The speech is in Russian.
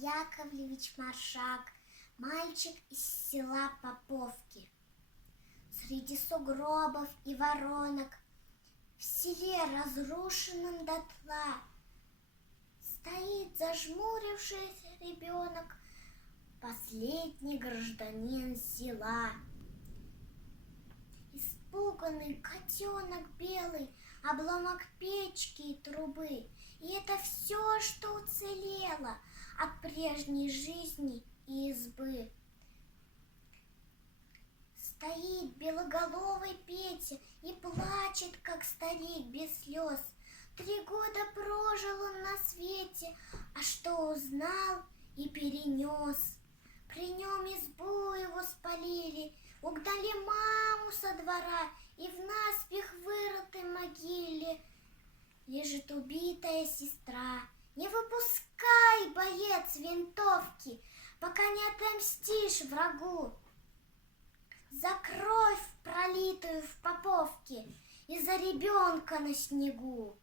Яковлевич Маршак, мальчик из села Поповки. Среди сугробов и воронок, в селе, разрушенном дотла, стоит зажмурившийся ребенок, последний гражданин села. Испуганный котенок белый, обломок печки и трубы. И это все, что уцелело от прежней жизни и избы. Стоит белоголовый Петя и плачет, как старик, без слез. 3 года прожил он на свете, а что узнал и перенес. При нем избу его спалили, угнали маму со двора, и в наспех вырытой могиле лежит убитая сестра. Не выпускай, боец, винтовки, пока не отомстишь врагу за кровь, пролитую в Поповке, и за ребенка на снегу.